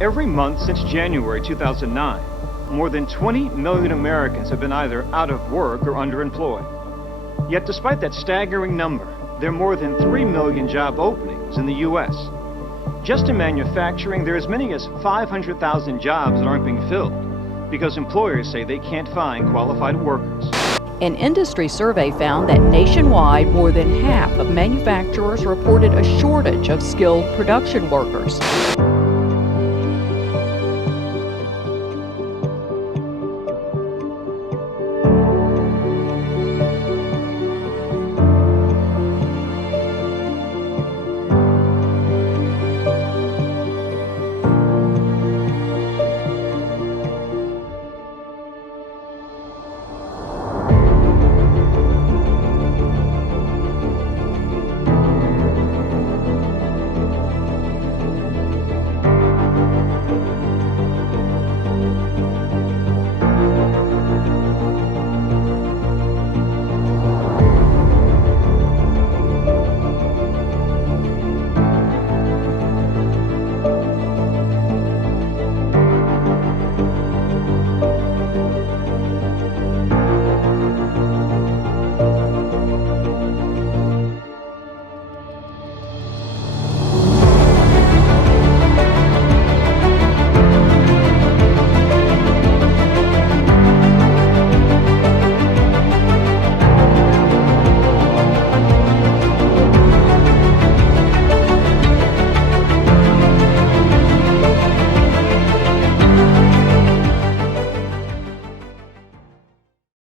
Every month since January 2009, more than 20 million Americans have been either out of work or underemployed. Yet despite that staggering number, there are more than 3 million job openings in the U.S. Just in manufacturing, there are as many as 500,000 jobs that aren't being filled because employers say they can't find qualified workers. An industry survey found that nationwide, more than half of manufacturers reported a shortage of skilled production workers.